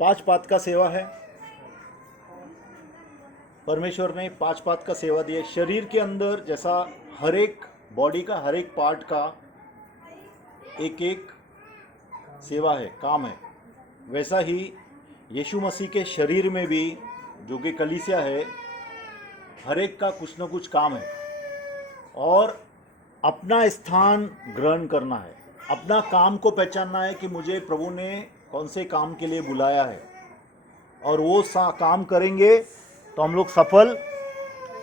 पांच पात का सेवा है। परमेश्वर ने पांच पात का सेवा दिया। शरीर के अंदर जैसा हर एक बॉडी का हर एक पार्ट का एक एक सेवा है, काम है, वैसा ही यीशु मसीह के शरीर में भी जो कि कलीसिया है, हर एक का कुछ ना कुछ काम है और अपना स्थान ग्रहण करना है, अपना काम को पहचानना है कि मुझे प्रभु ने कौन से काम के लिए बुलाया है और वो काम करेंगे तो हम लोग सफल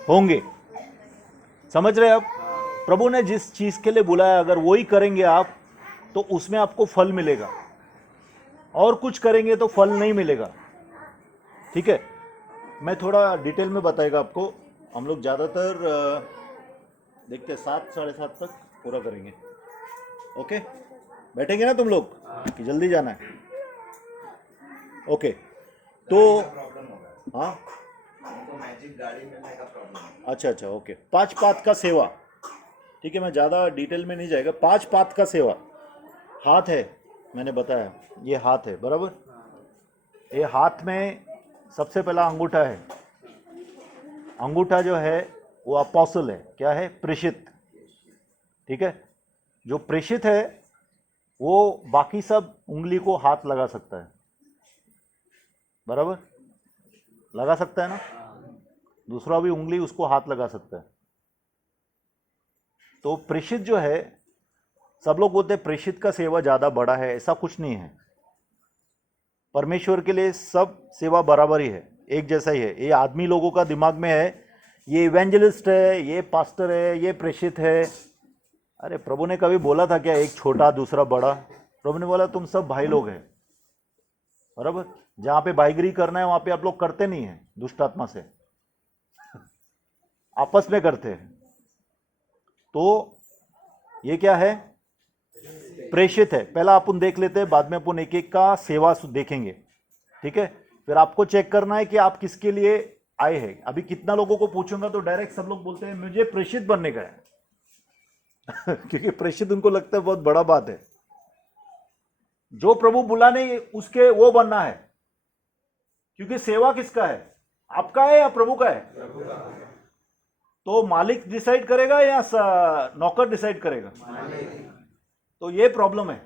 होंगे। समझ रहे आप? प्रभु ने जिस चीज़ के लिए बुलाया अगर वही करेंगे आप तो उसमें आपको फल मिलेगा, और कुछ करेंगे तो फल नहीं मिलेगा। ठीक है, मैं थोड़ा डिटेल में बताएगा आपको। हम लोग ज़्यादातर देखते 7 साढ़े 7 तक पूरा करेंगे। ओके, बैठेंगे ना तुम लोग कि जल्दी जाना है? ओके, तो हाँ, अच्छा अच्छा, ओके। पांच पात का सेवा, ठीक है, मैं ज़्यादा डिटेल में नहीं जाएगा। पांच पात का सेवा, हाथ है, मैंने बताया ये हाथ है, बराबर। ये हाथ में सबसे पहला अंगूठा है। अंगूठा जो है वो अपोस्टल है, क्या है? प्रेषित। ठीक है, जो प्रेषित है वो बाकी सब उंगली को हाथ लगा सकता है, बराबर, लगा सकता है ना? दूसरा भी उंगली उसको हाथ लगा सकता है। तो प्रेषित जो है, सब लोग बोलते हैं प्रेषित का सेवा ज़्यादा बड़ा है, ऐसा कुछ नहीं है। परमेश्वर के लिए सब सेवा बराबर ही है, एक जैसा ही है। ये आदमी लोगों का दिमाग में है ये इवेंजलिस्ट है, ये पास्टर है, ये प्रेषित है। अरे प्रभु ने कभी बोला था क्या एक छोटा दूसरा बड़ा? प्रभु ने बोला तुम सब भाई लोग हैं, बराबर। जहाँ पे भाईगिरी करना है वहाँ पे आप लोग करते नहीं हैं, दुष्ट आत्मा से आपस में करते हैं। तो ये क्या है? प्रेषित है। पहला अपन देख लेते हैं, बाद में अपन एक एक का सेवा देखेंगे। ठीक है, फिर आपको चेक करना है कि आप किसके लिए आए हैं। अभी कितना लोगों को पूछूंगा तो डायरेक्ट सब लोग बोलते हैं मुझे प्रेषित बनने का है क्योंकि प्रेषित उनको लगता है बहुत बड़ा बात है। जो प्रभु बुलाने उसके वो बनना है, क्योंकि सेवा किसका है? आपका है या प्रभु का है? तो मालिक डिसाइड करेगा या नौकर डिसाइड करेगा? तो ये प्रॉब्लम है,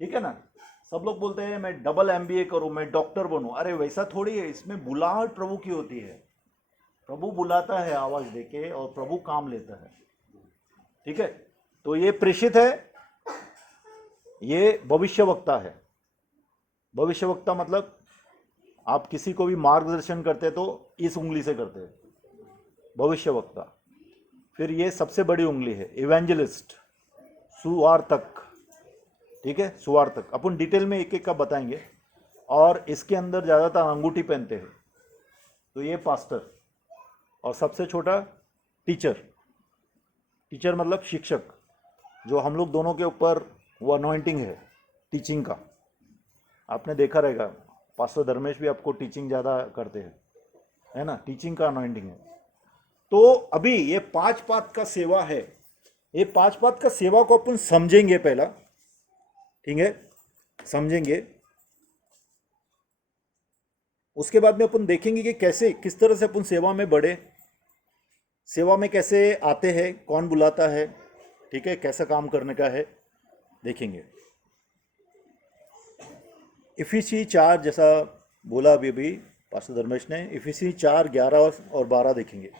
ठीक है ना। सब लोग बोलते हैं मैं डबल एमबीए करूं, मैं डॉक्टर बनूं। अरे वैसा थोड़ी है, इसमें बुलाहट प्रभु की होती है। प्रभु बुलाता है आवाज देके और प्रभु काम लेता है। ठीक है, तो ये प्रेषित है, ये भविष्यवक्ता है। भविष्यवक्ता मतलब आप किसी को भी मार्गदर्शन करते तो इस उंगली से करते हैं, भविष्यवक्ता। फिर ये सबसे बड़ी उंगली है इवेंजलिस्ट, सुवार्तक। ठीक है, सुवार्तक अपन डिटेल में एक एक का बताएंगे। और इसके अंदर ज़्यादातर अंगूठी पहनते हैं, तो ये पास्टर। और सबसे छोटा टीचर। टीचर मतलब शिक्षक, जो हम लोग दोनों के ऊपर वो अनॉइंटिंग है टीचिंग का। आपने देखा रहेगा पास्टर धर्मेश भी आपको टीचिंग ज़्यादा करते हैं, है ना, टीचिंग का अनॉइंटिंग है। तो अभी ये पांच पात का सेवा है। ये पांच पात का सेवा को अपन समझेंगे पहला, ठीक है, समझेंगे। उसके बाद में अपन देखेंगे कि कैसे किस तरह से अपन सेवा में बढ़े, सेवा में कैसे आते हैं, कौन बुलाता है, ठीक है, कैसा काम करने का है, देखेंगे। इफिसी 4 जैसा बोला अभी अभी पास्टर धर्मेश ने, इफिसी 4 11 और 12 देखेंगे।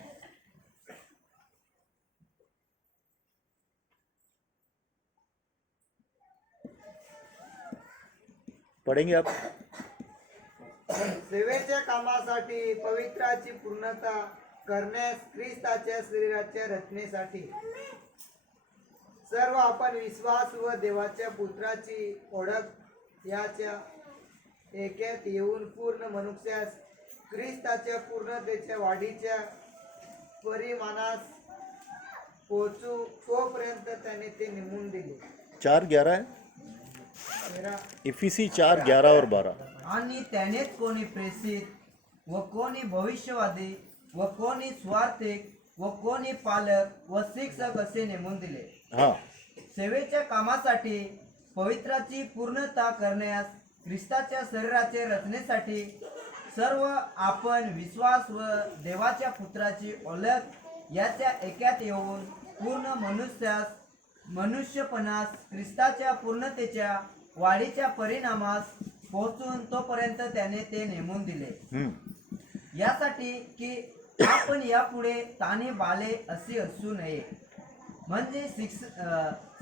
पढ़ेंगे आप? सेवेच्या कामासाठी पवित्राची पूर्णता करण्यास ख्रिस्ताच्या शरीराच्या रचनेसाठी सर्व आपण विश्वास व देवाच्या पुत्राची ओळख याच्या ऐक्यात येऊन पूर्ण मनुष्यास ख्रिस्ताच्या पूर्णतेच्या वाढीच्या परिमाणास पोहोचू तोपर्यंत त्याने ते नेमून दिले। 4:11 है, मेरा इफिसी 4:11 और 12। आणि त्यानेच कोणी प्रेषित व कोणी भविष्यवादी व कोणी स्वार्थिक व कोणी पालक व शिक्षक असे नेमून दिले। हाँ, सेवेच्या कामासाठी पवित्राची पूर्णता करण्यास ख्रिस्ताच्या शरीराचे रचनेसाठी सर्व आपण विश्वास व देवाच्या पुत्राची ओळख याच्या ऐक्यात येऊन पूर्ण मनुष्यपणास ख्रिस्ताच्या पूर्णतेच्या वाढीच्या परिणामास पोहोचून तोपर्यंत त्याने ते नेमून दिले, यासाठी की आपण यापुढे ताणे बाले असे असू नये. म्हणजे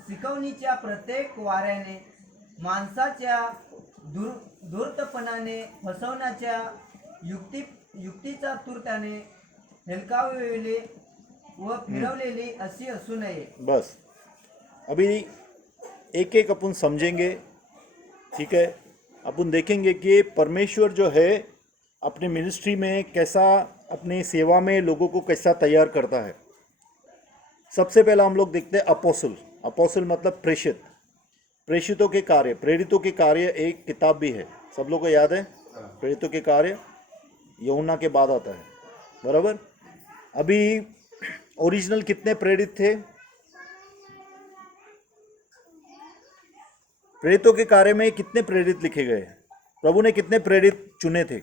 शिकवणीच्या प्रत्येक वाऱ्याने माणसाच्या धूर्तपणाने फसवण्याच्या युक्तीचा तूर त्याने हेलकावलेली व फिरवलेली अशी असू नये. बस अभी एक एक अपन समझेंगे, ठीक है. अपन देखेंगे कि परमेश्वर जो है अपने मिनिस्ट्री में कैसा, अपनी सेवा में लोगों को कैसा तैयार करता है. सबसे पहला हम लोग देखते हैं अपोस्टल. अपोस्टल मतलब प्रेषित, प्रेषितों के कार्य. प्रेरितों के कार्य एक किताब भी है, सब लोग को याद है. प्रेरितों के कार्य यूहन्ना के बाद आता है, बराबर. अभी ओरिजिनल कितने प्रेरित थे? प्रेरितों के कार्य में कितने प्रेरित लिखे गए? प्रभु ने कितने प्रेरित चुने थे?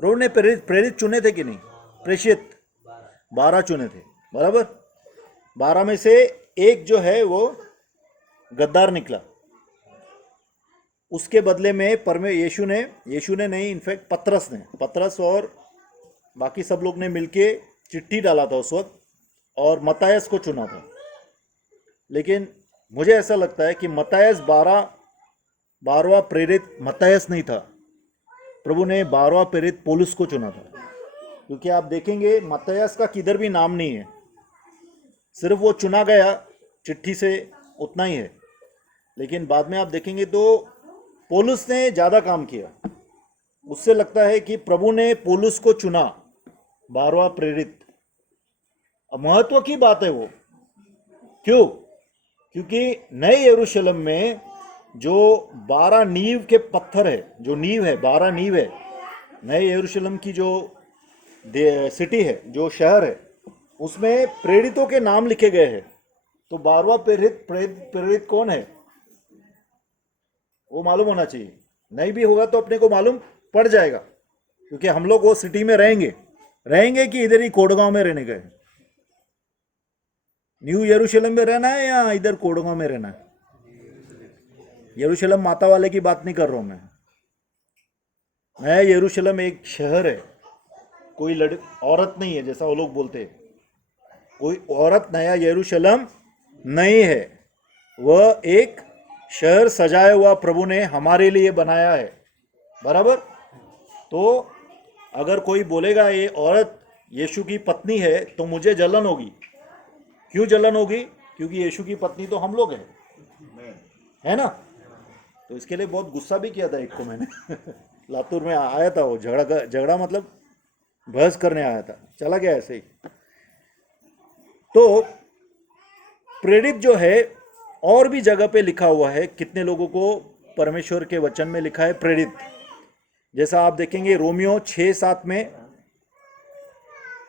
प्रभु ने प्रेरित चुने थे कि नहीं? प्रेषित 12 चुने थे, बराबर. 12 में से एक जो है वो गद्दार निकला. उसके बदले में यीशु ने नहीं, इनफैक्ट पतरस और बाकी सब लोग ने मिलके चिट्ठी डाला था उस वक्त और मत्तायस को चुना था. लेकिन मुझे ऐसा लगता है कि मत्तायस 12वां प्रेरित मत्तायस नहीं था. प्रभु ने 12वां प्रेरित पौलुस को चुना था. क्योंकि आप देखेंगे मत्तायस का किधर भी नाम नहीं है, सिर्फ वो चुना गया चिट्ठी से, उतना ही है. लेकिन बाद में आप देखेंगे तो पौलुस ने ज़्यादा काम किया. उससे लगता है कि प्रभु ने पौलुस को चुना 12वां प्रेरित. महत्व की बात है वो. क्यों? क्योंकि नए यरूशलेम में जो 12 नींव के पत्थर है, जो नींव है, 12 नींव है. नए यरूशलेम की जो सिटी है, जो शहर है, उसमें प्रेरितों के नाम लिखे गए हैं. तो 12वां प्रेरित कौन है वो मालूम होना चाहिए. नहीं भी होगा तो अपने को मालूम पड़ जाएगा, क्योंकि हम लोग वो सिटी में रहेंगे कि इधर ही कोडगांव में रहने गए. न्यू यरूशलेम में रहना है या इधर कोडगांव में रहना है? यरूशलेम माता वाले की बात नहीं कर रहा हूं मैं. नया यरूशलेम एक शहर है, कोई औरत नहीं है जैसा वो लोग बोलते हैं. कोई औरत नया यरूशलेम नहीं है, वह एक शहर सजाया हुआ प्रभु ने हमारे लिए बनाया है, बराबर. तो अगर कोई बोलेगा ये औरत यीशु की पत्नी है तो मुझे जलन होगी. क्यों जलन होगी? क्योंकि यीशु की पत्नी तो हम लोग हैं, है ना. तो इसके लिए बहुत गुस्सा भी किया था एक को मैंने. लातूर में आया था वो, झगड़ा मतलब बहस करने आया था, चला गया ऐसे ही. तो प्रेरित जो है और भी जगह पे लिखा हुआ है. कितने लोगों को परमेश्वर के वचन में लिखा है प्रेरित? जैसा आप देखेंगे रोमियो 6:7 में,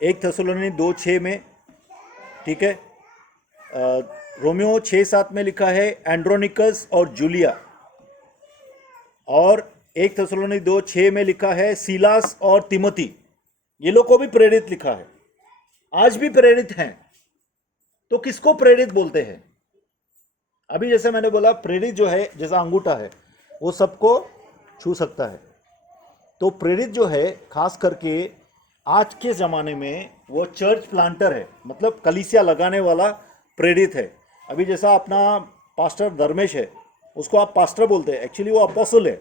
1 थिस्सलुनीकि 2:6 में, ठीक है. रोमियो 6:7 में लिखा है एंड्रोनिकस और जूलिया. और 1 थिस्सलुनीकि 2:6 में लिखा है सीलास और तिमोथी. ये लोग को भी प्रेरित लिखा है. आज भी प्रेरित हैं. तो किसको प्रेरित बोलते हैं? अभी जैसे मैंने बोला प्रेरित जो है जैसा अंगूठा है वो सबको छू सकता है. तो प्रेरित जो है खास करके आज के ज़माने में वो चर्च प्लांटर है, मतलब कलीसिया लगाने वाला प्रेरित है. अभी जैसा अपना पास्टर धर्मेश है, उसको आप पास्टर बोलते हैं, एक्चुअली वो अपोस्टल है.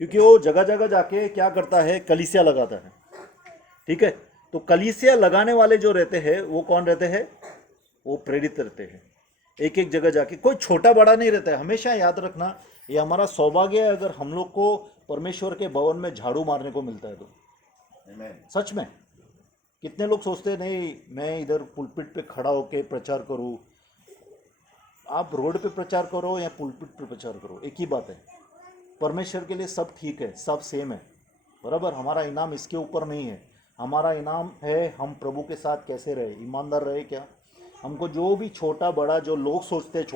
क्योंकि वो जगह जगह जाके क्या करता है? कलीसिया लगाता है, ठीक है. तो कलीसिया लगाने वाले जो रहते हैं वो कौन रहते हैं? वो प्रेरित रहते हैं. एक एक जगह जाके, कोई छोटा बड़ा नहीं रहता है. हमेशा याद रखना, ये हमारा सौभाग्य है अगर हम लोग को परमेश्वर के भवन में झाड़ू मारने को मिलता है तो. सच में कितने लोग सोचते हैं नहीं मैं इधर पुलपिट पे खड़ा होके प्रचार करूं. आप रोड पे प्रचार करो या पुलपिट पे प्रचार करो, एक ही बात है. परमेश्वर के लिए सब ठीक है, सब सेम है, बराबर. हमारा इनाम इसके ऊपर नहीं है. हमारा इनाम है हम प्रभु के साथ कैसे रहे, ईमानदार रहे. क्या हमको जो भी छोटा बड़ा, जो लोग सोचते हैं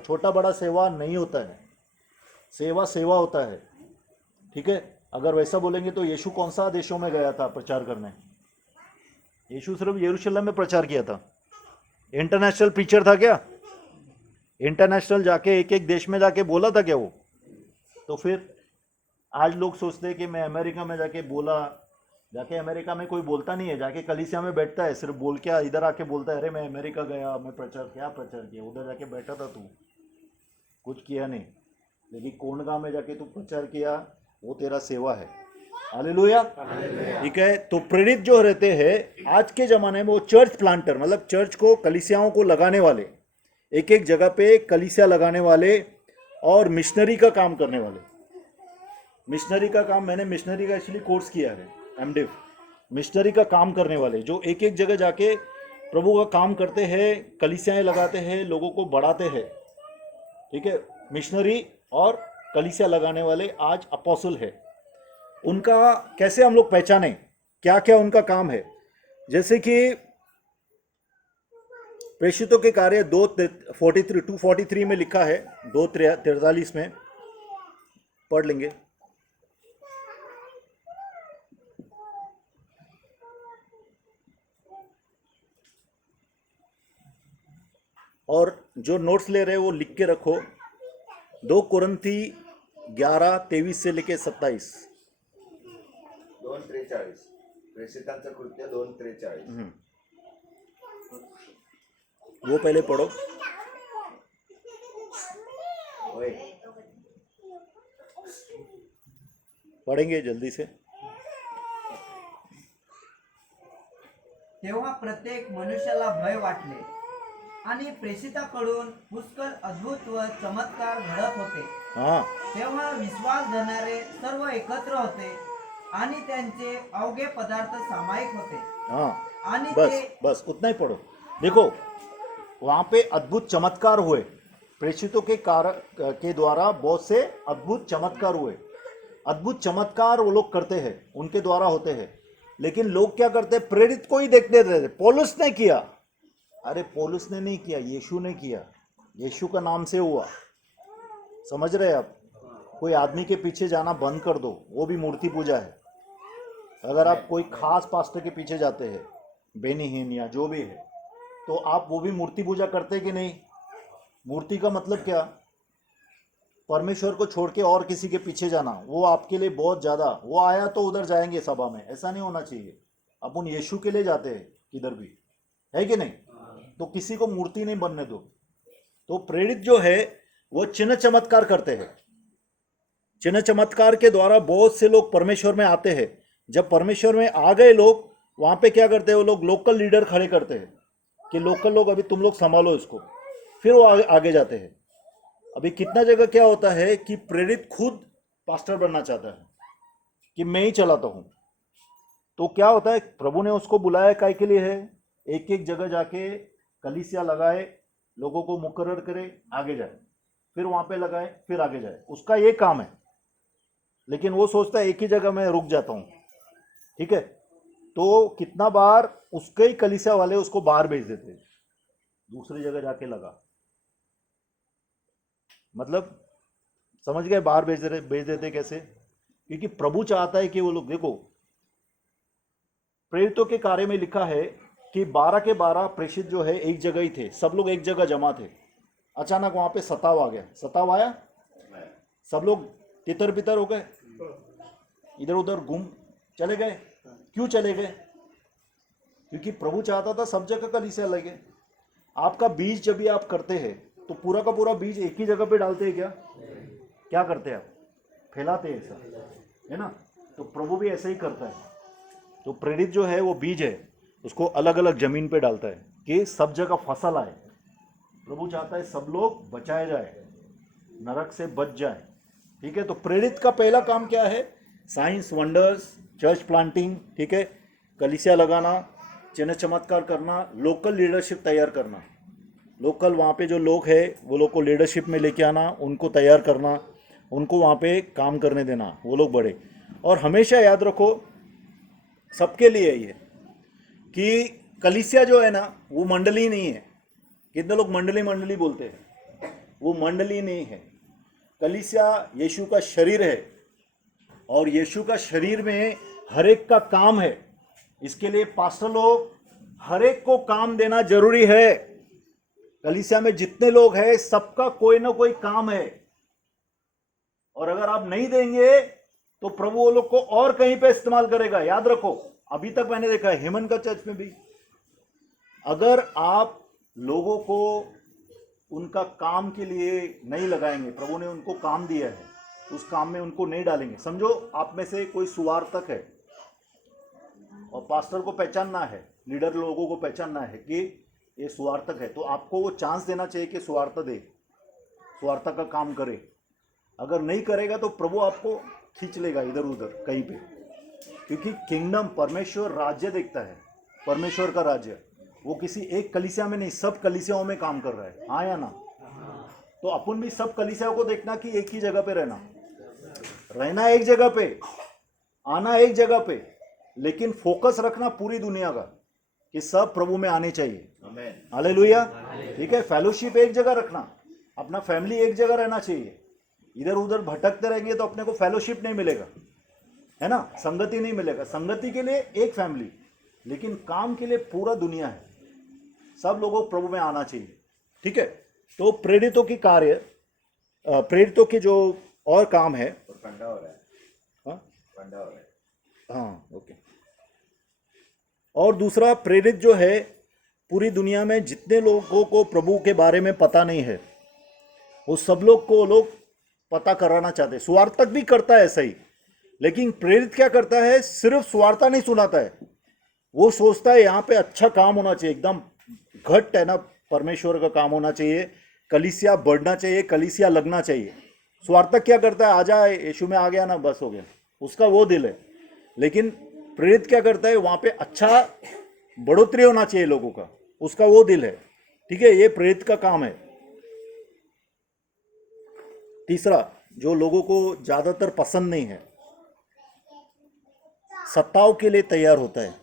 छोटा बड़ा सेवा नहीं होता है. सेवा सेवा होता है, ठीक है। अगर वैसा बोलेंगे तो यीशु कौन सा देशों में गया था प्रचार करने? यीशु सिर्फ यरूशलेम में प्रचार किया था। इंटरनेशनल प्रीचर था क्या? इंटरनेशनल जाके एक एक देश में जाके बोला था क्या वो? तो फिर आज लोग सोचते हैं कि मैं अमेरिका में जाके बोला, जाके अमेरिका में कोई बोलता नहीं है, जाके कलीसिया में बैठता है, सिर्फ बोल के इधर आके बोलता है अरे मैं अमेरिका गया, मैं प्रचार किया, उधर जाके बैठा था, तू कुछ किया नहीं। लेकिन कोंडगांव में जाके तू प्रचार किया, वो तेरा सेवा है। हालेलुया, ठीक है। तो प्रेरित जो रहते हैं आज के ज़माने में वो चर्च प्लांटर, मतलब चर्च को, कलीसियाओं को लगाने वाले, एक एक जगह पे कलीसिया लगाने वाले और मिशनरी का काम करने वाले। मिशनरी का काम, मैंने मिशनरी का एक्चुअली कोर्स किया है, एमडिव। मिशनरी का काम करने वाले जो एक एक जगह जाके प्रभु का काम करते हैं, कलीसियाएं लगाते हैं, लोगों को बढ़ाते हैं, ठीक है। मिशनरी और कलीसिया लगाने वाले आज अपोस्टल है। उनका कैसे हम लोग पहचाने, क्या क्या उनका काम है? जैसे कि प्रेषितों के कार्य 2:43 में लिखा है, 2:43 में पढ़ लेंगे। और जो नोट्स ले रहे हैं वो लिख के रखो। 2 कुरिन्थी 11:23 से लेके 27। 2:43 प्रेषितांचं कृत्य 2:43। वो पहले पढ़ो। होय, पढ़ेंगे जल्दी से। तेव्हा प्रत्येक मनुष्याला भय वाटले आणि प्रेषिताकडून पुष्कळ अद्भुत व चमत्कार घडत होते। हाँ, तेव्हा विश्वास धरणारे सर्व एकत्र होते आणि त्यांचे अवघे पदार्थ सामायिक होते हाँ, आणि बस ते बस उतना ही पढ़ो। देखो वहाँ पे अद्भुत चमत्कार हुए, प्रेषितों के द्वारा बहुत से अद्भुत चमत्कार हुए। अद्भुत चमत्कार वो लोग करते हैं, उनके द्वारा होते हैं। लेकिन लोग क्या करते हैं? प्रेरित को ही देखते रहते। पौलुस ने किया, अरे पौलुस ने नहीं किया, यीशु ने किया, यीशु का नाम से हुआ। समझ रहे आप? कोई आदमी के पीछे जाना बंद कर दो, वो भी मूर्ति पूजा है। अगर आप कोई खास पास्टर के पीछे जाते हैं, बेनीहीन या जो भी है, तो आप वो भी मूर्ति पूजा करते कि नहीं? मूर्ति का मतलब क्या? परमेश्वर को छोड़ के और किसी के पीछे जाना, वो आपके लिए बहुत ज़्यादा, वो आया तो उधर जाएंगे सभा में, ऐसा नहीं होना चाहिए। अपन यीशु के लिए जाते हैं किधर भी, है कि नहीं? तो किसी को मूर्ति नहीं बनने दो। तो प्रेरित जो है वो चिन्ह चमत्कार करते हैं। चिन्ह चमत्कार के द्वारा बहुत से लोग परमेश्वर में आते हैं। जब परमेश्वर में आ गए लोग, वहाँ पे क्या करते हैं? वो लोग लोकल लीडर खड़े करते हैं कि लोकल लोग अभी तुम लोग संभालो इसको, फिर वो आगे जाते हैं। अभी कितना जगह क्या होता है कि प्रेरित खुद पास्टर बनना चाहता है कि मैं ही चलाता हूँ। तो क्या होता है? प्रभु ने उसको बुलाया काय के लिए है? एक एक जगह जाके कलीसिया लगाए, लोगों को मुकर्रर करे, आगे जाए, फिर वहाँ पे लगाए, फिर आगे जाए, उसका ये काम है। लेकिन वो सोचता है एक ही जगह मैं रुक जाता हूँ, ठीक है। तो कितना बार उसके ही कलीसिया वाले उसको बाहर भेज देते, दूसरी जगह जाके लगा। मतलब समझ गए? बाहर भेज देते कैसे? क्योंकि प्रभु चाहता है कि वो लोग, देखो प्रेरितों के कार्य में लिखा है कि 12 के 12 प्रेषित जो है एक जगह ही थे, सब लोग एक जगह जमा थे। अचानक वहां पे सताव आ गया। सताव आया, सब लोग तितर बितर हो गए, इधर उधर घूम चले गए। क्यों चले गए? क्योंकि प्रभु चाहता था सब जगह कलीसिया लगे। आपका बीज जब भी आप करते हैं तो पूरा का पूरा बीज एक ही जगह पे डालते हैं क्या? क्या करते हैं आप? फैलाते हैं, ऐसा है ना। तो प्रभु भी ऐसा ही करता है। तो प्रेरित जो है वो बीज है, उसको अलग अलग जमीन पे डालता है कि सब जगह फसल आए। प्रभु चाहता है सब लोग बचाए जाए, नरक से बच जाए, ठीक है। तो प्रेरित का पहला काम क्या है? साइंस, वंडर्स, चर्च प्लांटिंग, ठीक है, कलीसिया लगाना, चिन्ह चमत्कार करना, लोकल लीडरशिप तैयार करना। लोकल वहाँ पे जो लोग हैं वो लोग को लीडरशिप में लेके आना, उनको तैयार करना, उनको वहाँ पे काम करने देना, वो लोग बढ़े। और हमेशा याद रखो, सबके लिए ये कि कलीसिया जो है ना वो मंडली नहीं है। कितने लोग मंडली मंडली बोलते हैं? वो मंडली नहीं है। कलीसिया यीशु का शरीर है और यीशु का शरीर में हर एक का काम है। इसके लिए पास्टर लोग हर एक को काम देना जरूरी है। कलीसिया में जितने लोग हैं सबका कोई ना कोई काम है, और अगर आप नहीं देंगे तो प्रभु वो लोग को और कहीं पे इस्तेमाल करेगा। याद रखो, अभी तक मैंने देखा है हेमन का चर्च में भी, अगर आप लोगों को उनका काम के लिए नहीं लगाएंगे, प्रभु ने उनको काम दिया है, उस काम में उनको नहीं डालेंगे। समझो आप में से कोई सुवार्थक है और पास्टर को पहचानना है, लीडर लोगों को पहचानना है कि ये सुवार्थक है, तो आपको वो चांस देना चाहिए कि सुवार्ता दे, सुवार्ता का काम करे। अगर नहीं करेगा तो प्रभु आपको खींच लेगा इधर उधर कहीं पे, क्योंकि किंगडम, परमेश्वर राज्य देखता है, परमेश्वर का राज्य वो किसी एक कलीसिया में नहीं, सब कलीसियाओं में काम कर रहा है। हाँ या ना? तो अपन भी सब कलीसियाओं को देखना कि एक ही जगह पे रहना एक जगह पे, आना एक जगह पे, लेकिन फोकस रखना पूरी दुनिया का कि सब प्रभु में आने चाहिए। आमेन। हालेलुया। ठीक है, फेलोशिप एक जगह रखना, अपना फैमिली एक जगह रहना चाहिए। इधर उधर भटकते रहेंगे तो अपने को फेलोशिप नहीं मिलेगा, है ना, संगति नहीं मिलेगा। संगति के लिए एक फैमिली, लेकिन काम के लिए पूरा दुनिया है। सब लोगों को प्रभु में आना चाहिए। ठीक है, तो प्रेरितों की कार्य, प्रेरितों के जो और काम है, और ठंडा हो रहा है, हाँ ठंडा हो रहा है। हाँ ओके। और दूसरा, प्रेरित जो है, पूरी दुनिया में जितने लोगों को प्रभु के बारे में पता नहीं है वो सब लोग को लोग पता कराना चाहते हैं। सुवार्थक भी करता है सही, लेकिन प्रेरित क्या करता है, सिर्फ सुवार्ता नहीं सुनाता है, वो सोचता है यहाँ पे अच्छा काम होना चाहिए, एकदम घट है ना, परमेश्वर का काम होना चाहिए, कलीसिया बढ़ना चाहिए, कलीसिया लगना चाहिए। सुवार्थक क्या करता है, आजा यीशु में आ गया ना, बस हो गया, उसका वो दिल है। लेकिन प्रेरित क्या करता है, वहां पे अच्छा बढ़ोतरी होना चाहिए लोगों का, उसका वो दिल है। ठीक है, ये प्रेरित का काम है। तीसरा, जो लोगों को ज्यादातर पसंद नहीं है, सत्ताओं के लिए तैयार होता है।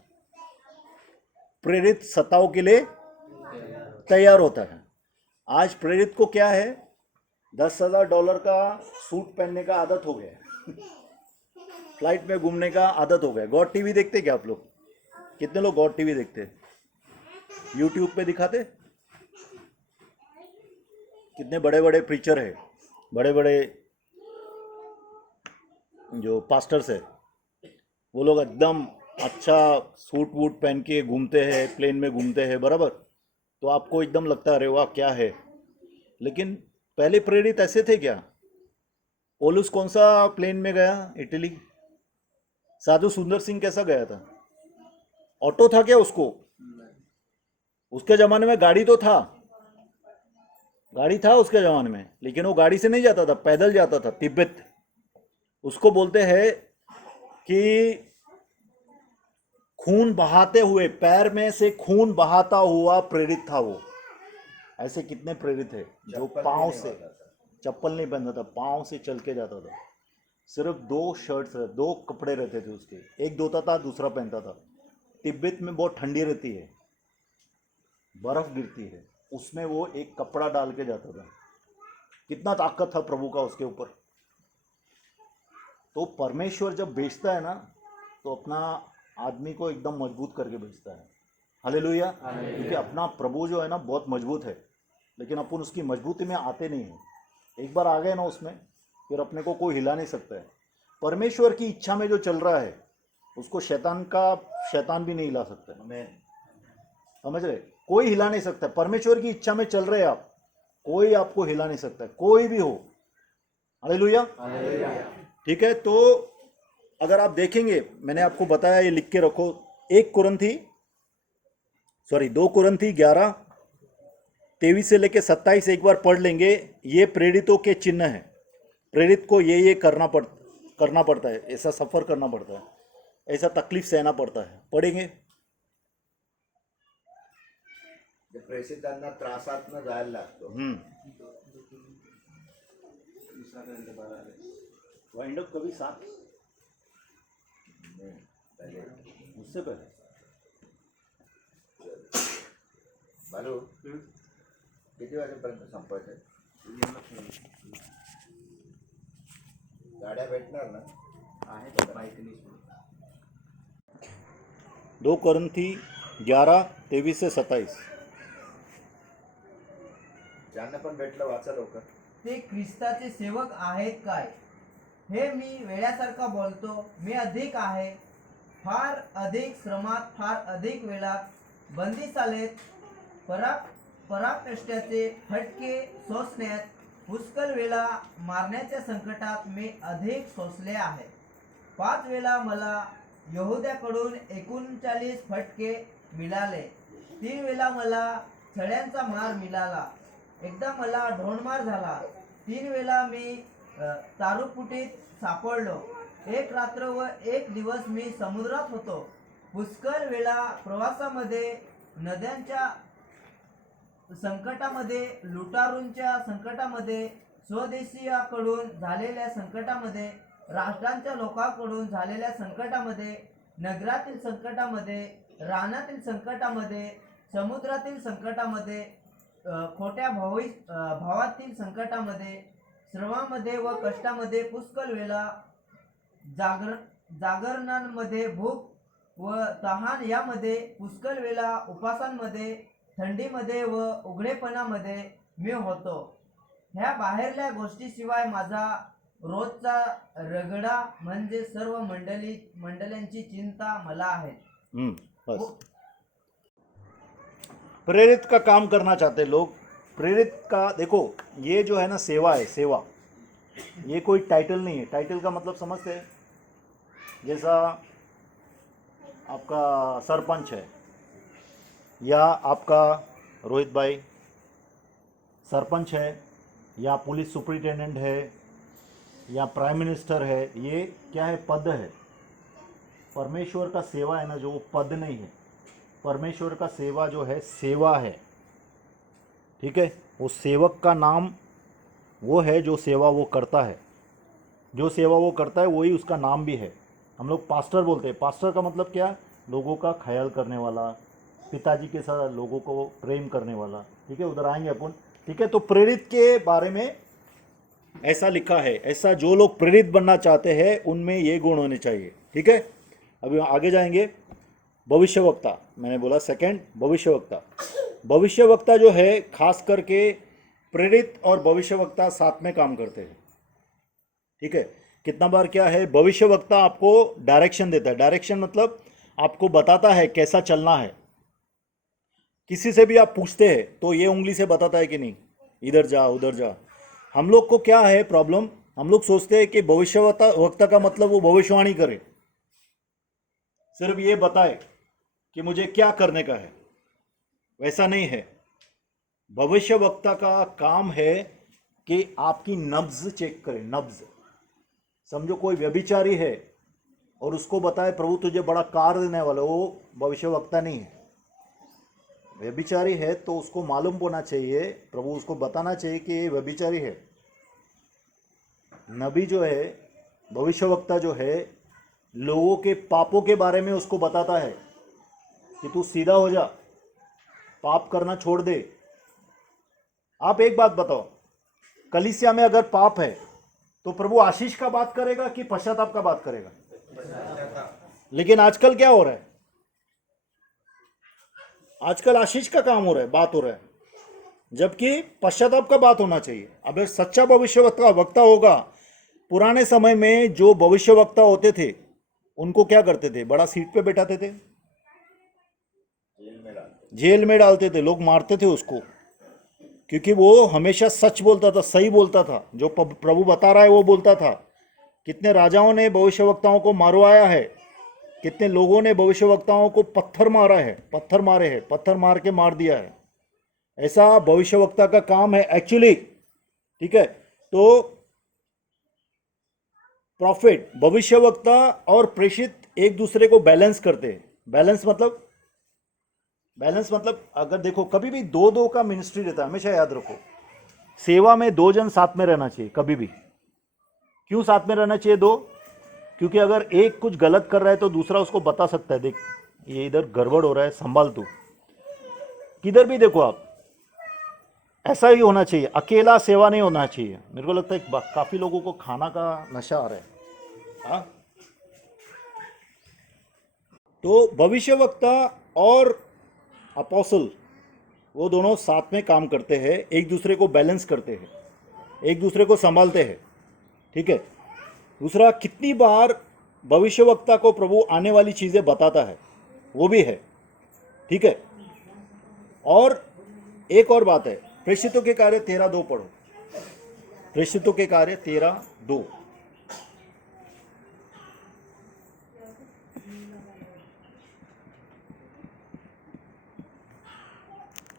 प्रेरित सत्ताओं के लिए तैयार होता है। आज प्रेरित को क्या है, $10,000 का सूट पहनने का आदत हो गया है, फ्लाइट में घूमने का आदत हो गया। गॉड टीवी देखते क्या आप लोग? कितने लोग गॉड टीवी देखते? यूट्यूब पे दिखाते। कितने बड़े बड़े प्रीचर है, बड़े बड़े जो पास्टर्स है, वो लोग एकदम अच्छा सूट वूट पहन के घूमते हैं, प्लेन में घूमते हैं, बराबर। तो आपको एकदम लगता है अरे वाह क्या है। लेकिन पहले प्रेरित ऐसे थे क्या? पोलुस कौन सा प्लेन में गया? इटली। साधु सुंदर सिंह कैसा गया था? ऑटो था क्या उसको? उसके जमाने में गाड़ी तो था, गाड़ी था उसके जमाने में, लेकिन वो गाड़ी से नहीं जाता था, पैदल जाता था तिब्बत। उसको बोलते हैं कि खून बहाते हुए, पैर में से खून बहाता हुआ प्रेरित था वो। ऐसे कितने प्रेरित है जो पांव से, चप्पल नहीं पहनता था, पांव से चल के जाता था। सिर्फ 2 शर्ट्स, 2 कपड़े रहते थे उसके, एक धोता था दूसरा पहनता था। तिब्बत में बहुत ठंडी रहती है, बर्फ गिरती है, उसमें वो एक कपड़ा डाल के जाता था। कितना ताकत था प्रभु का उसके ऊपर। तो परमेश्वर जब बेचता है ना, तो अपना आदमी को एकदम मजबूत करके बेचता है। हालेलुया। क्योंकि अपना प्रभु जो है ना बहुत मजबूत है, लेकिन अपन उसकी मजबूती में आते नहीं है। एक बार आ गए ना उसमें, फिर अपने को कोई हिला नहीं सकता है। परमेश्वर की इच्छा में जो चल रहा है उसको शैतान भी नहीं हिला सकता है। आमेन। समझ रहे? कोई हिला नहीं सकता। परमेश्वर की इच्छा में चल रहे आप, कोई आपको हिला नहीं सकता, कोई भी हो। हालेलुया। ठीक है, तो अगर आप देखेंगे, मैंने आपको बताया, ये लिख के रखो, 2 कुरिन्थी 11:23 से लेके 27 एक बार पढ़ लेंगे। ये प्रेरितों के चिन्ह हैं। प्रेरित को ये करना पड़ता है, ऐसा सफर करना पड़ता है, ऐसा तकलीफ सहना पड़ता है। पढ़ेंगे। प्रेषितांना त्रासात न जायला लागतो। वाइंड अप कभी साथ पहिले मुझसे पहले बालू किती वाजेपर्यंत संपवायचं? गाड्या भेटणार ना? आहे बाईकनी 2 कोरिन्थी 11:23 से 27. ज्यांना पण भेटलं वाचा लवकर. ते ख्रिस्ताचे सेवक आहेत काय? हे मी वेड्यासारखा बोलतो. मी अधिक आहे, फार अधिक श्रमात, फार अधिक वेळात, बंदिशालेत, पराकष्टाचे फटके सोसण्यात, पुष्कळ वेळा मारण्याच्या संकटात मी अधिक सोसले आहे. 5 वेळा मला यहुद्याकडून 39 फटके मिळाले. 3 वेळा मला छड्यांचा मार मिळाला. एकदा मला ढोणमार झाला. 3 वेळा मी तारुपुटीत सापडलो. 1 रात्र व 1 दिवस मी समुद्रात होतो. पुष्कळ वेळा प्रवासामध्ये, नद्यांच्या संकटामध्ये, लुटारूंच्या संकटामध्ये, स्वदेशीयाकडून झालेल्या संकटामध्ये, राष्ट्रांच्या लोकांकडून झालेल्या संकटामध्ये, नगरातील संकटामध्ये, रानातील संकटामध्ये, समुद्रातील संकटामध्ये, खोट्या भावातील संकटामध्ये, श्रमामध्ये व कष्टामध्ये, पुष्कळ वेळा जागरणांमध्ये, भूक व तहान यामध्ये, पुष्कळ वेळा उपासांमध्ये, थंडीमध्ये व उघडेपणामध्ये मी होतो. ह्या बाहेरल्या गोष्टीशिवाय माझा रोजचा रगडा म्हणजे सर्व मंडळींची चिंता मला आहे. बस. प्रेरित का काम करना चाहते लोग, प्रेरित का देखो ये जो है ना सेवा है, सेवा, ये कोई टाइटल नहीं है. टाइटल का मतलब समझते हैं, जैसा आपका सरपंच है या आपका रोहित भाई सरपंच है या पुलिस सुपरिटेंडेंट है या प्राइम मिनिस्टर है, ये क्या है? पद है. परमेश्वर का सेवा है ना जो, वो पद नहीं है. परमेश्वर का सेवा जो है सेवा है. ठीक है, वो सेवक का नाम वो है जो सेवा वो करता है. जो सेवा वो करता है वही उसका नाम भी है. हम लोग पास्टर बोलते हैं. पास्टर का मतलब क्या? लोगों का ख्याल करने वाला, पिताजी के साथ लोगों को प्रेम करने वाला. ठीक है, उधर आएंगे अपन. ठीक है, तो प्रेरित के बारे में ऐसा लिखा है, ऐसा जो लोग प्रेरित बनना चाहते हैं उनमें ये गुण होने चाहिए. ठीक है, अभी आगे जाएंगे. भविष्यवक्ता, मैंने बोला सेकंड, भविष्यवक्ता. भविष्यवक्ता जो है खास करके प्रेरित और भविष्यवक्ता साथ में काम करते हैं. ठीक है, कितना बार क्या है, भविष्यवक्ता आपको डायरेक्शन देता है. डायरेक्शन मतलब आपको बताता है कैसा चलना है. किसी से भी आप पूछते हैं तो ये उंगली से बताता है कि नहीं, इधर जा उधर जा. हम लोग को क्या है प्रॉब्लम, हम लोग सोचते हैं कि भविष्यवक्ता का मतलब वो भविष्यवाणी करे, सिर्फ ये बताए कि मुझे क्या करने का है. वैसा नहीं है. भविष्यवक्ता का काम है कि आपकी नब्ज चेक करे. नब्ज समझो, कोई व्यभिचारी है और उसको बताए प्रभु तुझे बड़ा कार देने वाला, वो भविष्यवक्ता नहीं है. व्यभिचारी है तो उसको मालूम होना चाहिए, प्रभु उसको बताना चाहिए कि ये व्यभिचारी है. नबी जो है, भविष्यवक्ता जो है, लोगों के पापों के बारे में उसको बताता है कि तू सीधा हो जा, पाप करना छोड़ दे. आप एक बात बताओ, कलीसिया में अगर पाप है तो प्रभु आशीष का बात करेगा कि पश्चाताप का बात करेगा? लेकिन आजकल क्या हो रहा है, आजकल आशीष का काम हो रहा है, बात हो रहा है, जबकि पश्चाताप का बात होना चाहिए. अब सच्चा भविष्यवक्ता होगा. पुराने समय में जो भविष्यवक्ता होते थे उनको क्या करते थे, बड़ा सीट पे बैठाते थे, जेल में डालते थे, लोग मारते थे उसको, क्योंकि वो हमेशा सच बोलता था, सही बोलता था, जो प्रभु बता रहा है वो बोलता था. कितने राजाओं ने भविष्यवक्ताओं को मारवाया है, कितने लोगों ने भविष्यवक्ताओं को पत्थर मारा है, पत्थर मारे हैं, पत्थर मार के मार दिया है. ऐसा भविष्यवक्ता का काम है एक्चुअली. ठीक है, तो प्रॉफिट, भविष्यवक्ता और प्रेषित एक दूसरे को बैलेंस करते हैं. बैलेंस मतलब अगर देखो, कभी भी दो का मिनिस्ट्री रहता है, हमेशा याद रखो. सेवा में 2 जन साथ में रहना चाहिए कभी भी. क्यों साथ में रहना चाहिए 2? क्योंकि अगर एक कुछ गलत कर रहा है तो दूसरा उसको बता सकता है, देख ये इधर गड़बड़ हो रहा है, संभाल तू. किधर भी देखो आप, ऐसा ही होना चाहिए, अकेला सेवा नहीं होना चाहिए। मेरे को लगता है काफ़ी लोगों को खाना का नशा आ रहा है। हाँ, तो भविष्यवक्ता और अपोस्टल वो दोनों साथ में काम करते हैं, एक दूसरे को बैलेंस करते हैं, एक दूसरे को संभालते हैं। ठीक है। दूसरा, कितनी बार भविष्यवक्ता को प्रभु आने वाली चीज़ें बताता है, वो भी है। ठीक है। और एक और बात है, प्रेषितों के कार्य 13:2 पढ़ो। प्रेषितों के कार्य 13:2।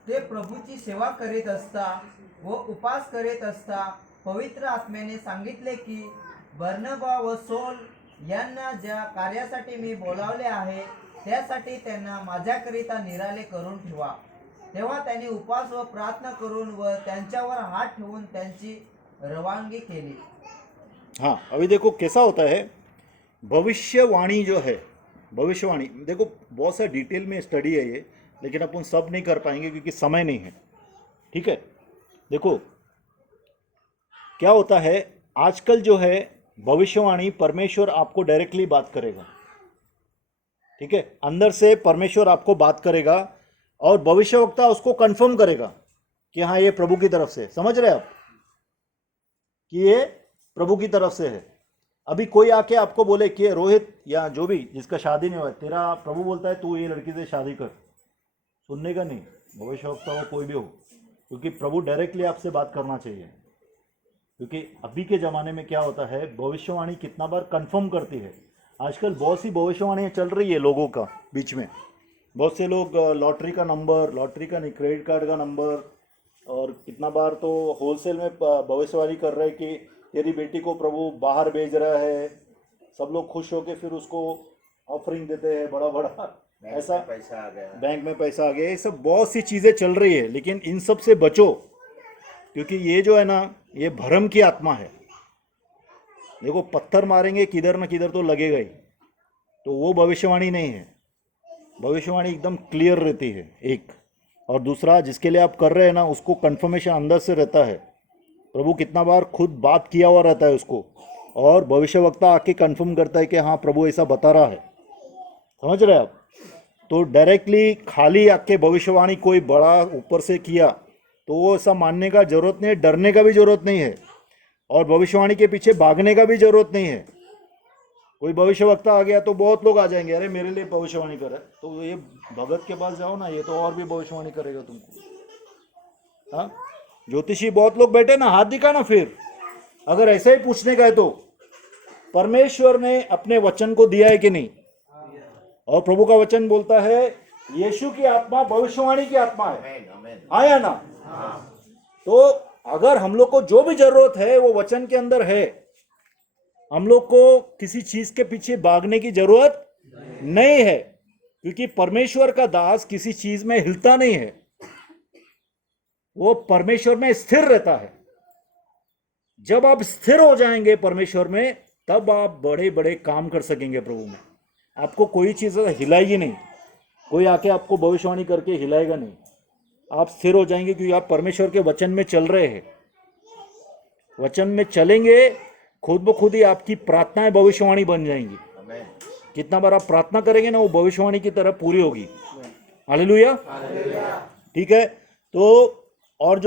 ते प्रभूची सेवा करीत असता व उपास करीत असता पवित्र आत्म्याने सांगितले की बर्नबा व सौल यांना ज्या कार्यासाठी मी बोलावले आहे त्यासाठी त्यांना माझ्याकरिता निराले करून ठेवा। तेव्हा त्यांनी उपास व प्रार्थना करून व त्यांच्यावर हात ठेवून त्यांची रवानगी केली। हाँ, अभी देखो कैसा होता है भविष्यवाणी जो है, भविष्यवाणी देखो बहुत सा डिटेल में स्टडी है ये, लेकिन अपन सब नहीं कर पाएंगे क्योंकि समय नहीं है। ठीक है। देखो क्या होता है, आजकल जो है भविष्यवाणी परमेश्वर आपको डायरेक्टली बात करेगा। ठीक है, अंदर से परमेश्वर आपको बात करेगा और भविष्यवक्ता उसको कंफर्म करेगा कि हाँ ये प्रभु की तरफ से। समझ रहे आप कि ये प्रभु की तरफ से है। अभी कोई आके आपको बोले कि रोहित या जो भी जिसका शादी नहीं हुआ है, तेरा प्रभु बोलता है तू ये लड़की से शादी कर, सुनने का नहीं, भविष्यवक्ता हो कोई भी हो, क्योंकि प्रभु डायरेक्टली आपसे बात करना चाहिए। क्योंकि अभी के ज़माने में क्या होता है, भविष्यवाणी कितना बार कंफर्म करती है। आजकल बहुत सी भविष्यवाणियाँ चल रही है लोगों का बीच में। बहुत से लोग लॉटरी का नंबर, लॉटरी का नहीं, क्रेडिट कार्ड का नंबर, और कितना बार तो होलसेल में भविष्यवाणी कर रहे हैं कि तेरी बेटी को प्रभु बाहर भेज रहा है। सब लोग खुश होकर फिर उसको ऑफरिंग देते हैं बड़ा बड़ा, ऐसा पैसा आ गया, बैंक में पैसा आ गया। ये सब बहुत सी चीज़ें चल रही है, लेकिन इन सब से बचो, क्योंकि ये जो है ना, ये भरम की आत्मा है। देखो पत्थर मारेंगे किधर न किधर तो लगेगा ही, तो वो भविष्यवाणी नहीं है। भविष्यवाणी एकदम क्लियर रहती है एक। और दूसरा, जिसके लिए आप कर रहे हैं ना, उसको कंफर्मेशन अंदर से रहता है। प्रभु कितना बार खुद बात किया हुआ रहता है उसको, और भविष्यवक्ता आके कंफर्म करता है कि हाँ प्रभु ऐसा बता रहा है। समझ रहे हैं आप? तो डायरेक्टली खाली आके भविष्यवाणी कोई बड़ा ऊपर से किया तो वो ऐसा मानने का जरूरत नहीं है, डरने का भी जरूरत नहीं है, और भविष्यवाणी के पीछे भागने का भी जरूरत नहीं है। कोई भविष्यवक्ता आ गया तो बहुत लोग आ जाएंगे, अरे मेरे लिए भविष्यवाणी करे, तो ये भगत के पास जाओ ना, ये तो और भी भविष्यवाणी करेगा तुमको। हाँ, ज्योतिषी बहुत लोग बैठे ना, हाथ दिखा ना। फिर अगर ऐसे ही पूछने का है तो परमेश्वर ने अपने वचन को दिया है कि नहीं? और प्रभु का वचन बोलता है यीशु की आत्मा भविष्यवाणी की आत्मा है। आया ना? तो अगर हम लोग को जो भी जरूरत है वो वचन के अंदर है, हम लोग को किसी चीज के पीछे भागने की जरूरत नहीं है, क्योंकि परमेश्वर का दास किसी चीज में हिलता नहीं है, वो परमेश्वर में स्थिर रहता है। जब आप स्थिर हो जाएंगे परमेश्वर में, तब आप बड़े बड़े काम कर सकेंगे प्रभु में। आपको कोई चीज हिलाएगी नहीं, कोई आके आपको भविष्यवाणी करके हिलाएगा नहीं। आप स्थिर हो जाएंगे क्योंकि आप परमेश्वर के वचन में चल रहे हैं। वचन में चलेंगे, खुद ब खुद ही आपकी प्रार्थनाएं भविष्यवाणी बन जाएंगी। कितना बार आप प्रार्थना करेंगे ना, वो भविष्यवाणी की तरह पूरी होगी। हालेलुया। ठीक है। तो और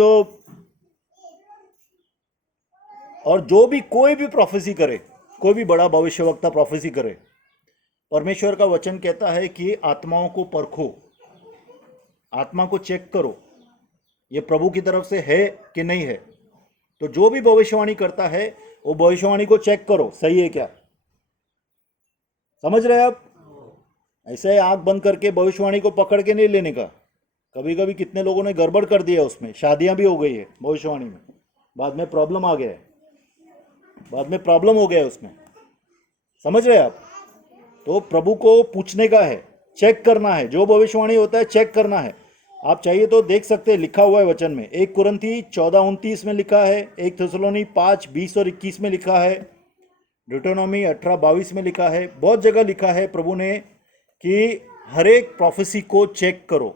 जो भी कोई भी प्रोफेसी करे, कोई भी बड़ा भविष्यवक्ता प्रोफेसी करे, परमेश्वर का वचन कहता है कि आत्माओं को परखो, आत्मा को चेक करो, ये प्रभु की तरफ से है कि नहीं है। तो जो भी भविष्यवाणी करता है वो भविष्यवाणी को चेक करो, सही है क्या? समझ रहे हैं आप? ऐसे आंख बंद करके भविष्यवाणी को पकड़ के नहीं लेने का। कभी कभी कितने लोगों ने गड़बड़ कर दिया, उसमें शादियां भी हो गई है भविष्यवाणी में, बाद में प्रॉब्लम आ गया है, बाद में प्रॉब्लम हो गया है उसमें। समझ रहे हैं आप? तो प्रभु को पूछने का है, चेक करना है, जो भविष्यवाणी होता है चेक करना है। आप चाहिए तो देख सकते हैं, लिखा हुआ है वचन में। 1 कुरिन्थी 14:29 में लिखा है, 1 थिस्सलुनी 5:20 और 21 में लिखा है, ड्यूटेरोनोमी 18:22 में लिखा है। बहुत जगह लिखा है प्रभु ने कि हर एक प्रोफेसी को चेक करो,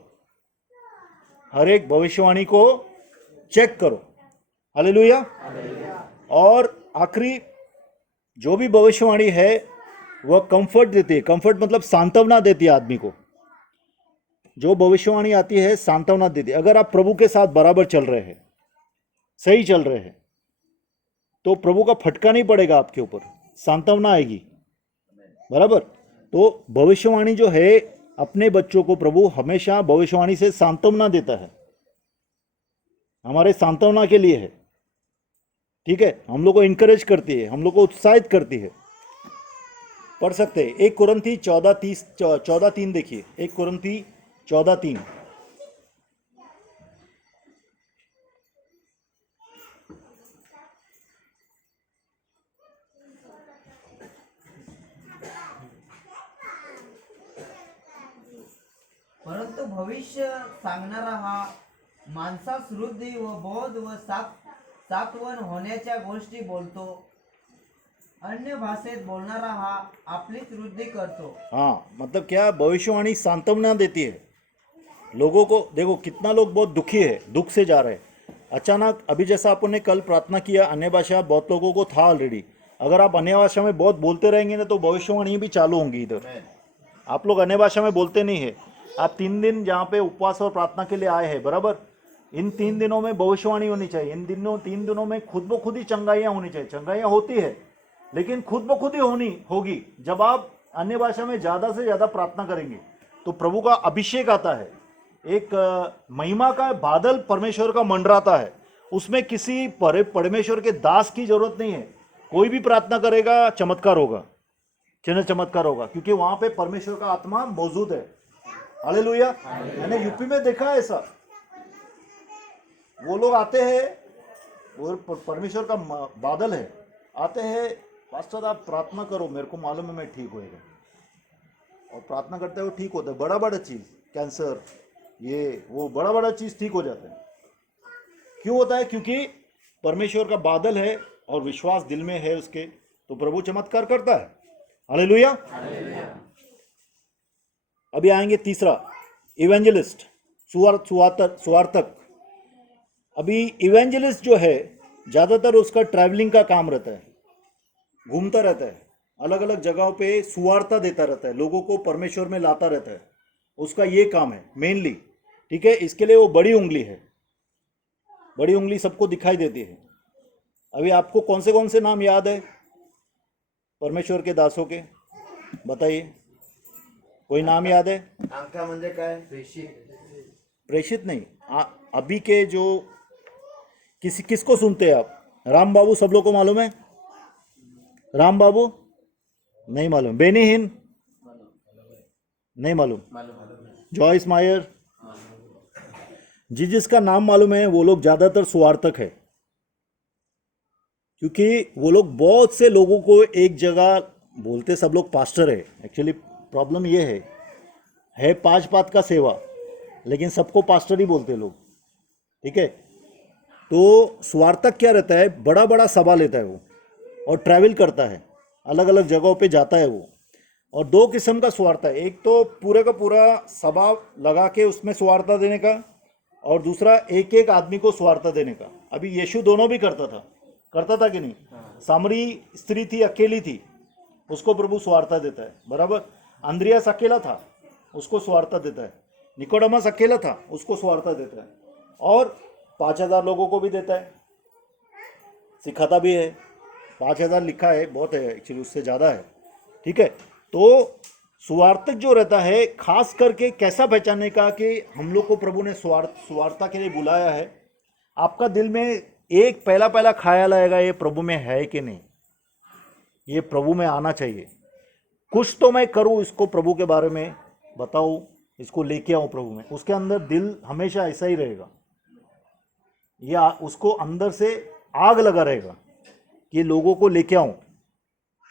हर एक भविष्यवाणी को चेक करो। हालेलुया। और आखिरी जो भी भविष्यवाणी है वह कंफर्ट देती है। कंफर्ट मतलब सांत्वना देती है आदमी को। जो भविष्यवाणी आती है सांत्वना देती है। अगर आप प्रभु के साथ बराबर चल रहे हैं, सही चल रहे हैं, तो प्रभु का फटका नहीं पड़ेगा आपके ऊपर, सांत्वना आएगी। बराबर। तो भविष्यवाणी जो है, अपने बच्चों को प्रभु हमेशा भविष्यवाणी से सांत्वना देता है, हमारे सांत्वना के लिए है। ठीक है, हम लोग को इनकरेज करती है, हम लोग को उत्साहित करती है। पढ़ सकते हैं 1 कुरिन्थी 14:3 देखिए। 1 कुरिन्थी 14:3। परंतु भविष्य सांगणारा हा माणसास वृद्धी व बोध व सात्वन होण्याच्या गोष्टी बोलतो. अन्य भाषेत बोलणारा हा आपलीच वृद्धी करतो. हाँ, मतलब क्या, भविष्यवाणी सांत्वना देती है लोगों को। देखो कितना लोग बहुत दुखी है, दुख से जा रहे हैं। अचानक अभी जैसा अपन ने कल प्रार्थना किया, अन्य भाषा बहुत लोगों को था ऑलरेडी। अगर आप अन्य भाषा में बहुत बोलते रहेंगे ना, तो भविष्यवाणी भी चालू होंगी इधर। आप लोग अन्य भाषा में बोलते नहीं है। आप 3 दिन जहाँ पे उपवास और प्रार्थना के लिए आए हैं, बराबर, इन 3 दिनों में भविष्यवाणी होनी चाहिए। इन 3 दिनों में खुद ब खुद ही चंगाइयाँ होनी चाहिए। चंगाइयाँ होती है, लेकिन खुद ब खुद ही होगी जब आप अन्य भाषा में ज़्यादा से ज़्यादा प्रार्थना करेंगे। तो प्रभु का अभिषेक आता है, एक महिमा का बादल परमेश्वर का मंडराता है। उसमें किसी परमेश्वर के दास की जरूरत नहीं है। कोई भी प्रार्थना करेगा, चमत्कार होगा, चिन्ह चमत्कार होगा, क्योंकि वहां पे परमेश्वर का आत्मा मौजूद है। हालेलुया। मैंने यूपी में देखा है ऐसा। वो लोग आते हैं, और परमेश्वर का बादल है, आते हैं, पास्टर आप प्रार्थना करो, मेरे को मालूम है मैं ठीक होएगा। और प्रार्थना करते हुए ठीक होता है। बड़ा बड़ा चीज, कैंसर, ये वो बड़ा बड़ा चीज ठीक हो जाता है। क्यों होता है? क्योंकि परमेश्वर का बादल है और विश्वास दिल में है उसके, तो प्रभु चमत्कार करता है। हालेलुया। अभी आएंगे तीसरा, इवेंजलिस्ट, सुवार्तक। अभी इवेंजलिस्ट जो है, ज्यादातर उसका ट्रैवलिंग का काम रहता है, घूमता रहता है, अलग अलग जगहों पे सुवार्ता देता रहता है, लोगों को परमेश्वर में लाता रहता है। उसका ये काम है मेनली। ठीक है, इसके लिए वो बड़ी उंगली है। बड़ी उंगली सबको दिखाई देती है। अभी आपको कौन से नाम याद है परमेश्वर के दासों के? बताइए, कोई नाम याद है? अंका म्हणजे काय? प्रेषित नहीं, अभी के जो किसको सुनते हैं आप? राम बाबू सब लोग को मालूम है? राम बाबू नहीं मालूम। बेनी हिन नहीं मालूम। जॉयस मायर, जिसका नाम मालूम है वो लोग ज्यादातर सुवार्थक है, क्योंकि वो लोग बहुत से लोगों को एक जगह बोलते। सब लोग पास्टर है, एक्चुअली प्रॉब्लम ये है 5 बात का सेवा, लेकिन सबको पास्टर ही बोलते लोग। ठीक है, तो सुवार्थक क्या रहता है? बड़ा बड़ा सभा लेता है वो, और ट्रैवल करता है, अलग अलग जगहों पे जाता है वो। और 2 किस्म का सुवार्ता है, एक तो पूरे का पूरा सभा लगा के उसमें सुवार्ता देने का, और दूसरा एक एक आदमी को सुवार्ता देने का। अभी यीशु दोनों भी करता था कि नहीं? सामरी स्त्री थी, अकेली थी, उसको प्रभु सुवार्ता देता है, बराबर। अंद्रियास अकेला था, उसको सुवार्ता देता है। निकोडेमस अकेला था, उसको सुवार्ता देता है। और 5000 लोगों को भी देता है, सिखाता भी है। 5000 लिखा है, बहुत है एक्चुअली, उससे ज़्यादा है। ठीक है, तो सुवार्थक जो रहता है, खास करके कैसा पहचानने का कि हम लोग को प्रभु ने सुवार्ता के लिए बुलाया है। आपका दिल में एक पहला ख्याल आएगा, ये प्रभु में है कि नहीं, ये प्रभु में आना चाहिए। कुछ तो मैं करूं, इसको प्रभु के बारे में बताऊं, इसको लेके आऊं प्रभु में। उसके अंदर दिल हमेशा ऐसा ही रहेगा, या उसको अंदर से आग लगा रहेगा कि लोगों को लेके आऊं।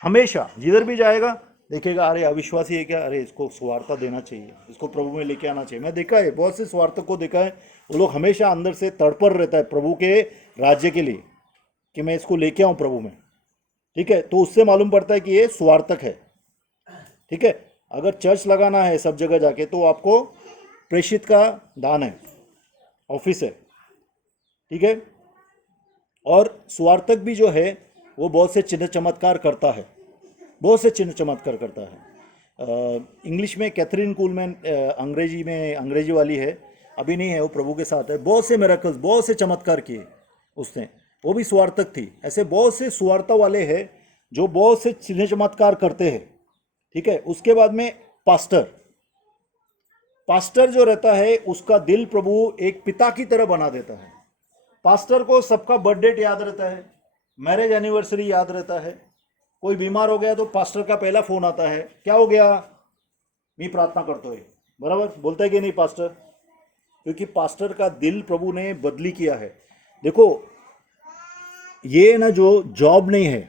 हमेशा जिधर भी जाएगा देखेगा, अरे अविश्वासी है क्या, अरे इसको सुवार्ता देना चाहिए, इसको प्रभु में लेके आना चाहिए। मैं देखा है, बहुत से सुवार्थक को देखा है, वो लोग हमेशा अंदर से तड़पर रहता है प्रभु के राज्य के लिए, कि मैं इसको लेके आऊं प्रभु में। ठीक है, तो उससे मालूम पड़ता है कि ये सुवार्थक है। ठीक है, अगर चर्च लगाना है सब जगह जाके, तो आपको प्रेषित का दान है, ऑफिस है। ठीक है। और सुवार्थक भी जो है वो बहुत से चिन्ह चमत्कार करता है, बहुत से चिन्ह चमत्कार करता है। इंग्लिश में कैथरीन कूलमैन, अंग्रेजी वाली है, अभी नहीं है, वो प्रभु के साथ है। बहुत से मिरेकल्स, बहुत से चमत्कार किए उसने, वो भी सुवार्थक थी। ऐसे बहुत से सुवार्ता वाले हैं जो बहुत से चिन्ह चमत्कार करते हैं, ठीक है। उसके बाद में पास्टर जो रहता है उसका दिल प्रभु एक पिता की तरह बना देता है। पास्टर को सबका बर्थडे याद रहता है, मैरिज एनिवर्सरी याद रहता है। कोई बीमार हो गया तो पास्टर का पहला फोन आता है, क्या हो गया, मैं प्रार्थना करता है, बराबर बोलता है कि नहीं पास्टर? क्योंकि पास्टर का दिल प्रभु ने बदली किया है। देखो ये ना जो जॉब नहीं है,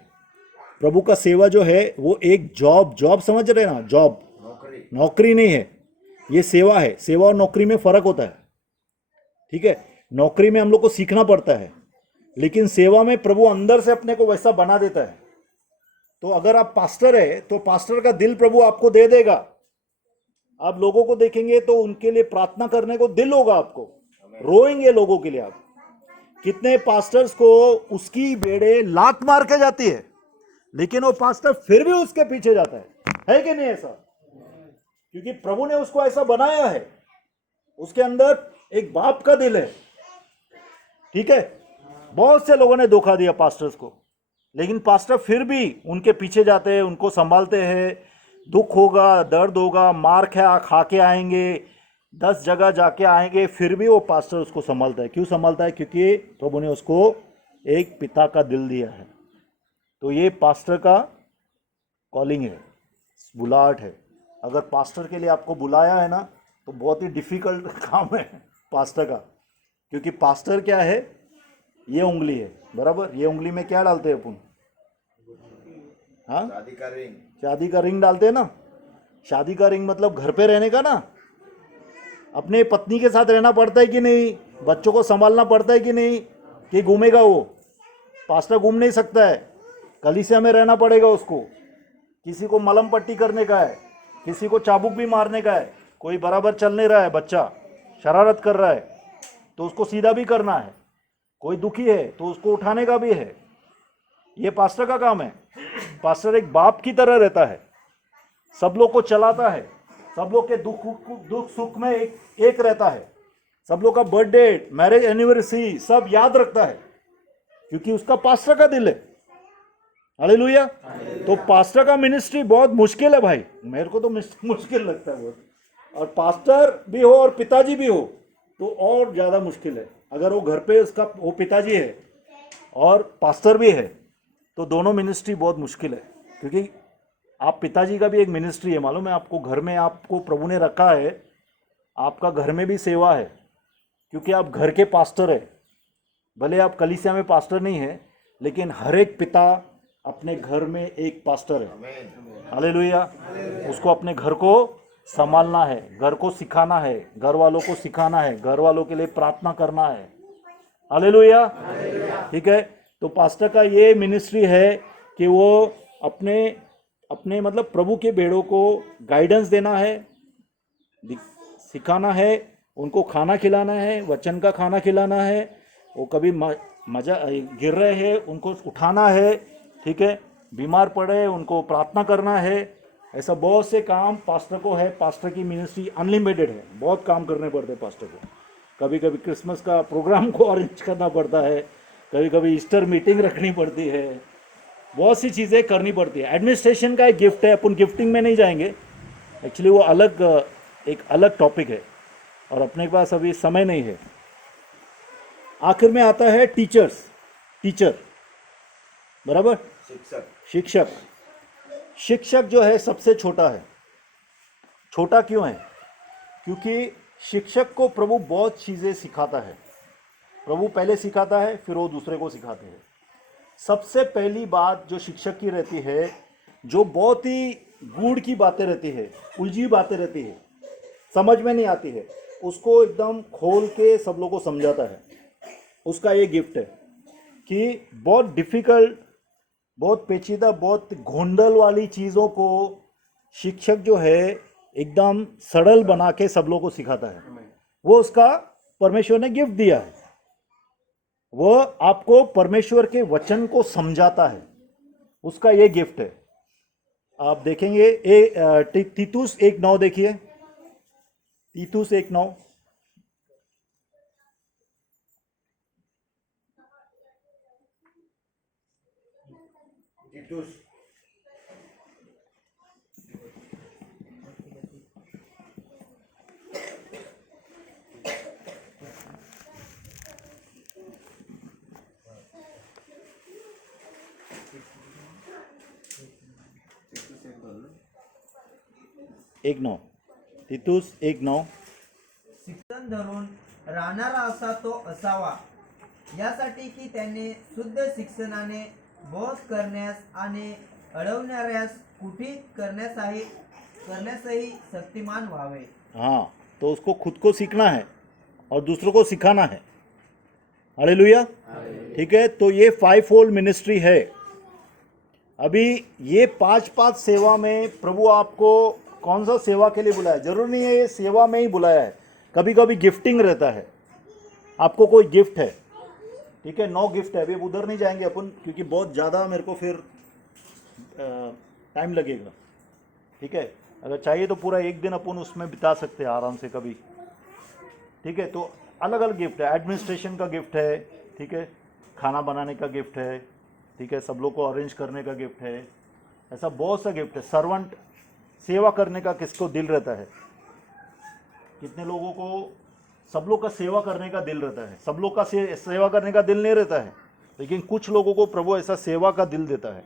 प्रभु का सेवा जो है वो एक जॉब समझ रहे ना, जॉब नौकरी नहीं है, ये सेवा है। सेवा और नौकरी में फर्क होता है, ठीक है। नौकरी में हम लोग को सीखना पड़ता है, लेकिन सेवा में प्रभु अंदर से अपने को वैसा बना देता है। तो अगर आप पास्टर है तो पास्टर का दिल प्रभु आपको दे देगा। आप लोगों को देखेंगे तो उनके लिए प्रार्थना करने को दिल होगा, आपको रोएंगे लोगों के लिए आप। कितने पास्टर्स को उसकी बेड़े लात मार के जाती है, लेकिन वो पास्टर फिर भी उसके पीछे जाता है कि नहीं ऐसा? क्योंकि प्रभु ने उसको ऐसा बनाया है, उसके अंदर एक बाप का दिल है, ठीक है। बहुत से लोगों ने धोखा दिया पास्टर्स को, लेकिन पास्टर फिर भी उनके पीछे जाते हैं, उनको संभालते हैं। दुख होगा, दर्द होगा, मार खा के आएंगे, 10 जगह जाके आएंगे, फिर भी वो पास्टर उसको संभालता है। क्यों संभालता है? क्योंकि प्रभु ने उसको एक पिता का दिल दिया है। तो ये पास्टर का कॉलिंग है, बुलाहट है। अगर पास्टर के लिए आपको बुलाया है ना, तो बहुत ही डिफिकल्ट काम है पास्टर का। क्योंकि पास्टर क्या है, ये उंगली है, बराबर। ये उंगली में क्या डालते हैं अपन? हाँ, शादी का रिंग डालते हैं ना। शादी का रिंग मतलब घर पे रहने का ना। अपने पत्नी के साथ रहना पड़ता है कि नहीं? बच्चों को संभालना पड़ता है कि नहीं? कि घूमेगा वो? पास्टर घूम नहीं सकता है, कलीसिया में रहना पड़ेगा उसको। किसी को मलम पट्टी करने का है, किसी को चाबुक भी मारने का है, कोई बराबर चल नहीं रहा है, बच्चा शरारत कर रहा है तो उसको सीधा भी करना है, कोई दुखी है तो उसको उठाने का भी है। ये पास्टर का काम है। पास्टर एक बाप की तरह रहता है, सब लोग को चलाता है, सब लोग के दुख सुख में एक रहता है, सब लोग का बर्थडे, मैरिज एनिवर्सरी सब याद रखता है, क्योंकि उसका पास्टर का दिल है। हालेलुया। तो पास्टर का मिनिस्ट्री बहुत मुश्किल है भाई, मेरे को तो मुश्किल लगता है बहुत। और पास्टर भी हो और पिताजी भी हो तो और ज़्यादा मुश्किल है। अगर वो घर पे उसका वो पिताजी है और पास्टर भी है तो दोनों मिनिस्ट्री बहुत मुश्किल है। क्योंकि आप पिताजी का भी एक मिनिस्ट्री है, मालूम है आपको? घर में आपको प्रभु ने रखा है, आपका घर में भी सेवा है, क्योंकि आप घर के पास्टर है। भले आप कलीसिया में पास्टर नहीं है, लेकिन हर एक पिता अपने घर में एक पास्टर है। हालेलुया। उसको अपने घर को संभालना है, घर को सिखाना है, घर वालों को सिखाना है, घर वालों के लिए प्रार्थना करना है। हालेलुया। ठीक है। तो पास्टर का ये मिनिस्ट्री है कि वो अपने मतलब प्रभु के भेड़ों को गाइडेंस देना है, सिखाना है, उनको खाना खिलाना है, वचन का खाना खिलाना है। वो कभी मजा गिर रहे हैं उनको उठाना है, ठीक है। बीमार पड़े उनको प्रार्थना करना है। ऐसा बहुत से काम पास्टर को है। पास्टर की मिनिस्ट्री अनलिमिटेड है, बहुत काम करने पड़ते हैं पास्टर को। कभी कभी क्रिसमस का प्रोग्राम को अरेंज करना पड़ता है, कभी कभी ईस्टर मीटिंग रखनी पड़ती है, बहुत सी चीज़ें करनी पड़ती है। एडमिनिस्ट्रेशन का एक गिफ्ट है, अपन गिफ्टिंग में नहीं जाएंगे, एक्चुअली वो एक अलग टॉपिक है और अपने पास अभी समय नहीं है। आखिर में आता है टीचर, बराबर। शिक्षक जो है सबसे छोटा है। छोटा क्यों है? क्योंकि शिक्षक को प्रभु बहुत चीज़ें सिखाता है। प्रभु पहले सिखाता है, फिर वो दूसरे को सिखाते हैं। सबसे पहली बात जो शिक्षक की रहती है, जो बहुत ही गूढ़ की बातें रहती है, उलझी बातें रहती है, समझ में नहीं आती है, उसको एकदम खोल के सब लोगों को समझाता है। उसका ये गिफ्ट है कि बहुत डिफिकल्ट, बहुत पेचीदा, बहुत घोंडल वाली चीज़ों को शिक्षक जो है एकदम सरल बना के सब लोगों को सिखाता है। वो उसका परमेश्वर ने गिफ्ट दिया है। वह आपको परमेश्वर के वचन को समझाता है, उसका ये गिफ्ट है। आप देखेंगे तीतुस 1:9 देखिए, तीतुस 1:9। तीतुस एक नौ, तीतुस 1:9। शिक्षण धरून राहणारा असा तो असावा, यासाठी की त्याने शुद्ध शिक्षणाने बोध करण्यास आणि अडवणाऱ्यास कुठीत करण्यासही शक्तिमान व्हावे। हाँ, तो उसको खुद को सीखना है और दूसरों को सिखाना है। हालेलुया। ठीक है, तो ये 5-fold मिनिस्ट्री है। अभी ये 5 सेवा में प्रभु आपको कौन सा सेवा के लिए बुलाया, जरूर नहीं है ये सेवा में ही बुलाया है। कभी कभी गिफ्टिंग रहता है, आपको कोई गिफ्ट है, ठीक है, 9 गिफ्ट है। अभी उधर नहीं जाएंगे अपन, क्योंकि बहुत ज़्यादा मेरे को फिर टाइम लगेगा। ठीक है, अगर चाहिए तो पूरा एक दिन अपन उसमें बिता सकते हैं आराम से कभी। ठीक है, तो अलग अलग गिफ्ट है। एडमिनिस्ट्रेशन का गिफ्ट है, ठीक है, खाना बनाने का गिफ्ट है, ठीक है, सब लोग को अरेंज करने का गिफ्ट है, ऐसा बहुत सा गिफ्ट है। सर्वेंट सेवा करने का किसको दिल रहता है? कितने लोगों को, सब लोग का सेवा करने का दिल रहता है। सब लोग का सेवा करने का दिल नहीं रहता है, लेकिन कुछ लोगों को प्रभु ऐसा सेवा का दिल देता है।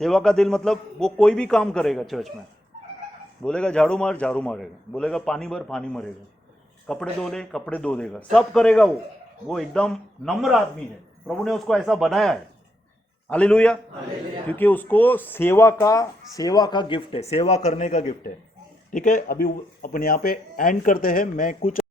सेवा का दिल मतलब वो कोई भी काम करेगा चर्च में, बोलेगा झाड़ू मार, झाड़ू मारेगा, बोलेगा पानी भर, पानी भरेगा, कपड़े धो ले, कपड़े धो देगा, सब करेगा। वो एकदम नम्र आदमी है। प्रभु ने उसको ऐसा बनाया है। हालेलुया। क्योंकि उसको सेवा का गिफ्ट है, सेवा करने का गिफ्ट है। ठीक है, अभी अपन यहाँ पे एंड करते हैं। मैं कुछ